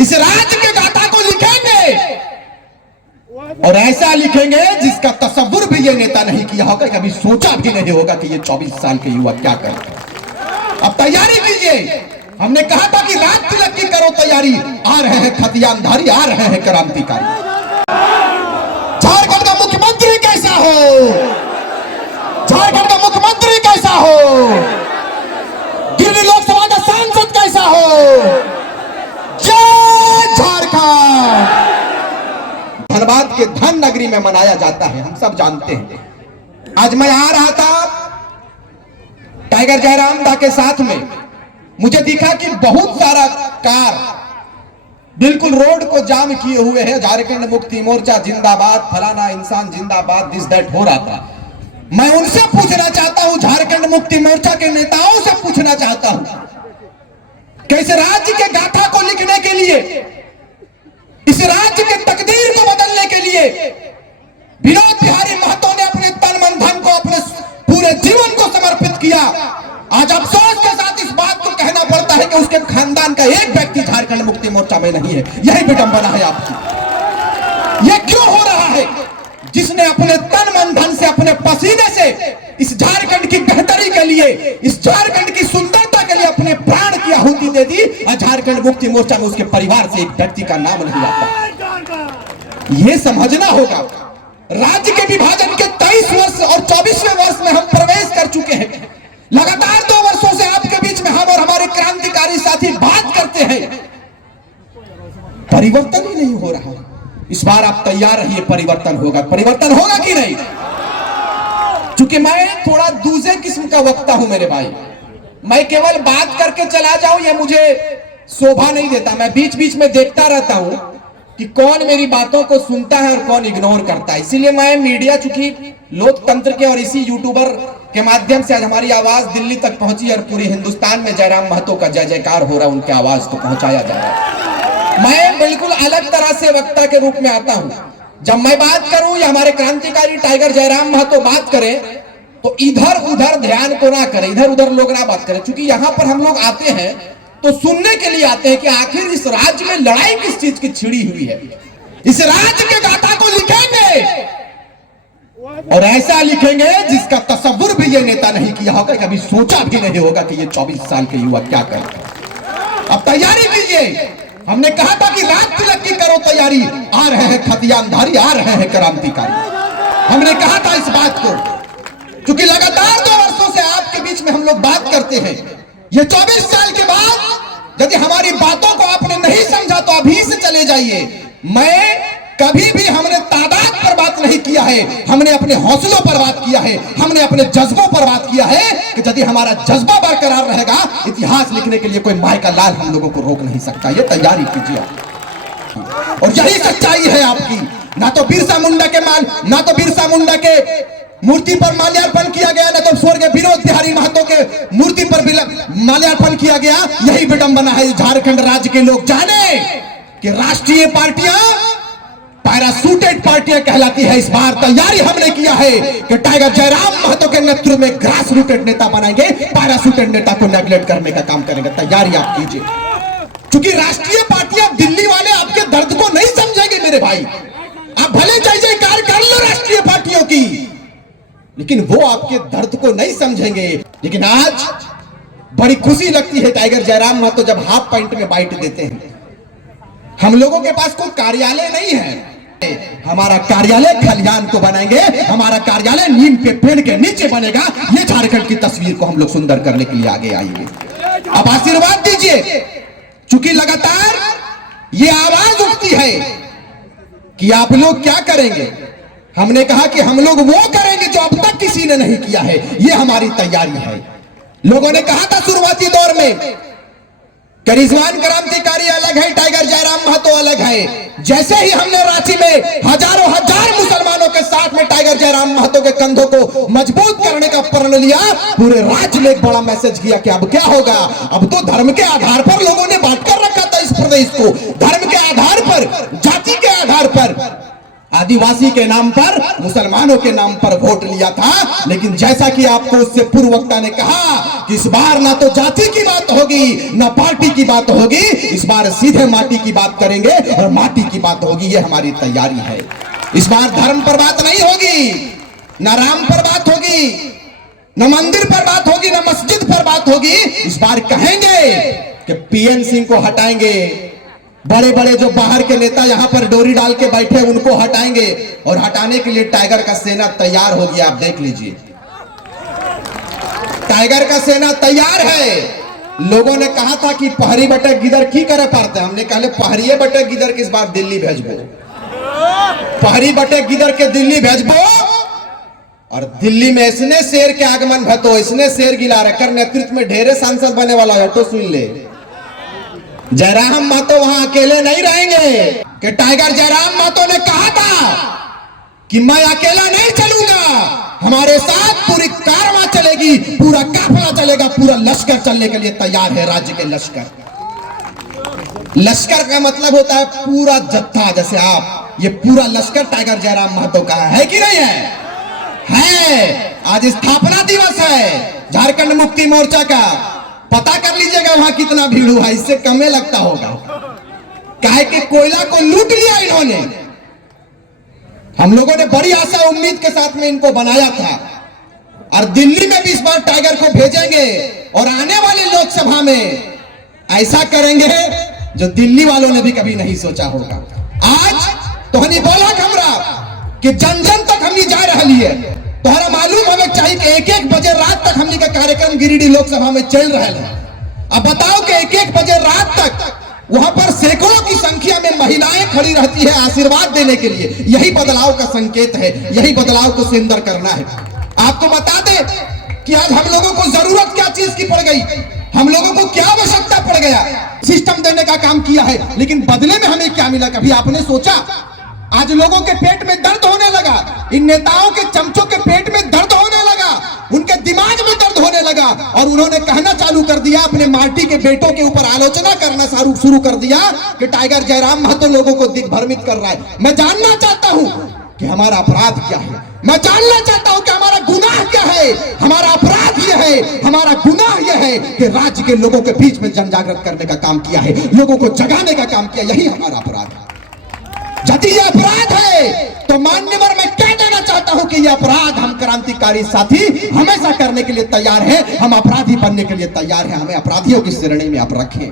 इस राज्य के गाथा को लिखेंगे और ऐसा लिखेंगे जिसका तसव्वुर भी ये नेता नहीं किया होगा, कभी सोचा भी नहीं होगा कि ये 24 साल के युवा क्या करते। अब तैयारी कीजिए। हमने कहा था कि रात तिलक की करो तैयारी, आ रहे हैं खतियानधारी, आ रहे हैं क्रांतिकारी। झारखंड का मुख्यमंत्री कैसा हो, झारखंड का मुख्यमंत्री कैसा हो, दिल्ली लोकसभा का सांसद कैसा हो। जय झारखंड। धनबाद के धन नगरी में मनाया जाता है, हम सब जानते हैं। आज मैं आ रहा था टाइगर जयराम दा के साथ में, मुझे दिखा कि बहुत सारा कार बिल्कुल रोड को जाम किए हुए है। झारखंड मुक्ति मोर्चा जिंदाबाद, फलाना इंसान जिंदाबाद, दिस दैट हो रहा था। मैं उनसे पूछना चाहता हूं, झारखंड मुक्ति मोर्चा के नेताओं से पूछना चाहता हूं, कैसे राज्य के गाथा को लिखने के लिए, इस राज्य के तकदीर को बदलने के लिए विनोद बिहारी महतो ने अपने तन मन धन को, अपने पूरे जीवन को समर्पित किया। आज अफसोस के साथ इस बात को कहना पड़ता है कि उसके खानदान का एक व्यक्ति झारखंड मुक्ति मोर्चा में नहीं है। यही विडंबना है आपकी। यह क्यों हो रहा है? जिसने अपने तन मन धन से, अपने पसीने से इस झारखंड की बेहतरी के लिए, इस झारखंड की सुंदरता के लिए अपने प्राण की आहुति दे दी, और झारखंड मुक्ति मोर्चा में उसके परिवार से एक व्यक्ति का नाम नहीं आता। यह समझना होगा। राज्य के विभाजन के 23 वर्ष और 24वें वर्ष में हम प्रवेश कर चुके हैं। लगातार 2 वर्षों से आपके बीच में हम और हमारे क्रांतिकारी साथी बात करते हैं, परिवर्तन ही नहीं हो रहा। इस बार आप तैयार रहिए, परिवर्तन होगा। परिवर्तन होगा कि नहीं? क्योंकि मैं थोड़ा दूसरे किस्म का वक्ता हूं मेरे भाई। मैं केवल बात करके चला जाऊं, यह मुझे शोभा नहीं देता। मैं बीच बीच में देखता रहता हूं कि कौन मेरी बातों को सुनता है और कौन इग्नोर करता है। इसीलिए मैं मीडिया, चूंकि लोकतंत्र के और इसी यूट्यूबर के माध्यम से आज हमारी आवाज दिल्ली तक पहुंची और पूरे हिंदुस्तान में जयराम महतो का जय जयकार हो रहा है, उनकी आवाज को पहुंचाया जा रहा है। मैं बिल्कुल अलग तरह से वक्ता के रूप में आता हूं। जब मैं बात करूं या हमारे क्रांतिकारी टाइगर जयराम महतो बात करें, तो इधर उधर ध्यान को ना करें, इधर उधर लोग ना बात करें। क्योंकि यहां पर हम लोग आते हैं तो सुनने के लिए आते हैं कि आखिर इस राज्य में लड़ाई किस चीज की छिड़ी हुई है। इस राज्य के गाथा को लिखेंगे और ऐसा लिखेंगे जिसका तसव्वुर भी ये नेता नहीं किया होगा, कभी सोचा भी नहीं होगा कि ये 24 साल के युवा क्या करते। अब तैयारी कीजिए। हमने कहा था कि रात तिलक की करो तैयारी, आ रहे हैं खतियानधारी, आ रहे हैं क्रांतिकारी। हमने कहा था इस बात को, क्योंकि लगातार 2 वर्षों से आपके बीच में हम लोग बात करते हैं। ये 24 साल के बाद यदि हमारी बातों को आपने नहीं समझा तो अभी से चले जाइए। मैं कभी भी, हमने तादाद पर बात नहीं किया है, हमने अपने हौसलों पर बात किया है, हमने अपने जज्बों पर बात किया है कि यदि हमारा जज्बा बरकरार रहेगा, इतिहास लिखने के लिए कोई माय का लाल हम लोगों को रोक नहीं सकता। ये तैयारी कीजिए और यही सच्चाई है आपकी। ना तो बिरसा मुंडा के मूर्ति पर माल्यार्पण किया गया, ना तो स्वर्गीय विनोद बिहारी महतो के मूर्ति पर माल्यार्पण किया गया। यही विडंबना है। झारखंड राज्य के लोग जाने कि राष्ट्रीय पार्टियां पैरासूटेड पार्टियां कहलाती है। इस बार तैयारी हमने किया है कि टाइगर जयराम महतो के नेतृत्व में ग्रास रूटेड नेता बनाएंगे, पैरासूटेड नेता को नेगलेक्ट करने का काम करेंगे। तैयारी आप कीजिए, क्योंकि राष्ट्रीय पार्टियां, दिल्ली वाले आपके दर्द को नहीं समझेंगे मेरे भाई। आप भले जय जयकार कर लो राष्ट्रीय पार्टियों की, लेकिन वो आपके दर्द को नहीं समझेंगे। लेकिन आज बड़ी खुशी लगती है टाइगर जयराम महतो जब हाफ पैंट में बाइट देते हैं। हम लोगों के पास कोई कार्यालय नहीं है, हमारा कार्यालय खलिहान को बनाएंगे, हमारा कार्यालय नीम के पेड़ के नीचे बनेगा। ये झारखंड की तस्वीर को हम लोग सुंदर करने के लिए आगे आएंगे। अब आशीर्वाद दीजिए, क्योंकि लगातार ये आवाज उठती है कि आप लोग क्या करेंगे। हमने कहा कि हम लोग वो करेंगे जो अब तक किसी ने नहीं किया है। ये हमारी तैयारी है। लोगों ने कहा था शुरुआती दौर में कि रिजवान क्रांतिकारी अलग है, टाइगर जयराम महतो अलग है। जैसे ही हमने रांची में हजारों हजार मुसलमानों के साथ में टाइगर जयराम महतो के कंधों को मजबूत करने का प्रण लिया, पूरे राज्य में एक बड़ा मैसेज किया कि अब क्या होगा। अब तो धर्म के आधार पर लोगों ने बांट कर रखा था इस प्रदेश को, धर्म के आधार पर, जाति के आधार पर। आदिवासी के नाम पर, मुसलमानों के नाम पर वोट लिया था। लेकिन जैसा कि आपको उससे पूर्व वक्ता ने कहा कि इस बार ना तो जाति की बात होगी ना पार्टी की बात होगी, इस बार सीधे माटी की बात करेंगे और माटी की बात होगी। ये हमारी तैयारी है। इस बार धर्म पर बात नहीं होगी, ना राम पर बात होगी, न मंदिर पर बात होगी, न मस्जिद पर बात होगी। इस बार कहेंगे कि पीएन सिंह को हटाएंगे, बड़े बड़े जो बाहर के नेता यहां पर डोरी डाल के बैठे उनको हटाएंगे, और हटाने के लिए टाइगर का सेना तैयार हो गया। आप देख लीजिए, टाइगर का सेना तैयार है। लोगों ने कहा था कि पहरी बटे गिदर की करे पारते, हमने कहा पहरिए बटे गिदर के इस बार दिल्ली भेजबो, पहरी बटे गिदर के दिल्ली भेजबो। और दिल्ली में इसने शेर के आगमन भतो, इसने शेर गिला रखकर नेतृत्व में ढेरे सांसद बने वाला है। तो सुन ले, जयराम महतो वहां अकेले नहीं रहेंगे कि टाइगर जयराम महतो ने कहा था कि मैं अकेला नहीं चलूंगा, हमारे साथ पूरी कारवां चलेगी, पूरा काफिला चलेगा, पूरा लश्कर चलने के लिए तैयार है। राज्य के लश्कर, लश्कर का मतलब होता है पूरा जत्था। जैसे आप, ये पूरा लश्कर टाइगर जयराम महतो का है कि नहीं है? आज स्थापना दिवस है झारखंड मुक्ति मोर्चा का। पता कर लीजिएगा वहां कितना भीड़ हुआ, इससे कम लगता होगा। काहे कि कोयला को लूट लिया इन्होंने। हम लोगों ने बड़ी आशा उम्मीद के साथ में इनको बनाया था, और दिल्ली में भी इस बार टाइगर को भेजेंगे, और आने वाली लोकसभा में ऐसा करेंगे जो दिल्ली वालों ने भी कभी नहीं सोचा होगा। आज तो हमने बोला हमरा कि जन जन तक हमने जा रही है। तोहरा मालूम हमें चाहिए कि 1-1 बजे रात तक हमने का कार्यक्रम गिरिडीह लोकसभा में चल रहा है। अब बताओ कि 1-1 बजे रात तक वहां पर सैकड़ों की संख्या में महिलाएं खड़ी रहती है आशीर्वाद देने के लिए। यही बदलाव का संकेत है, यही बदलाव को सुंदर करना है। आपको बता दें कि आज हम लोगों को जरूरत क्या चीज की पड़ गई, हम लोगों को क्या आवश्यकता पड़ गया। सिस्टम देने का काम किया है, लेकिन बदले में हमें क्या मिला? कभी आपने सोचा? आज लोगों के पेट में दर्द होने लगा, इन नेताओं के चमचों के पेट में दर्द होने लगा, उनके दिमाग में दर्द होने लगा, और उन्होंने कहना चालू कर दिया, अपने माटी के बेटों के ऊपर आलोचना करना शुरू कर दिया कि टाइगर जयराम महतो लोगों को दिग्भ्रमित कर रहा है। मैं जानना चाहता हूं कि हमारा अपराध क्या है, मैं जानना चाहता हूं कि हमारा गुनाह क्या है। हमारा अपराध यह है, हमारा गुनाह यह है कि राज्य के लोगों के बीच में जन जागृत करने का काम किया है, लोगों को जगाने का काम किया। यही हमारा अपराध है। यदि यह अपराध है तो मान्यवर मैं कह देना चाहता हूं कि यह अपराध हम क्रांतिकारी साथी हमेशा करने के लिए तैयार है, हम अपराधी बनने के लिए तैयार हैं। हमें अपराधियों की श्रेणी में आप रखें।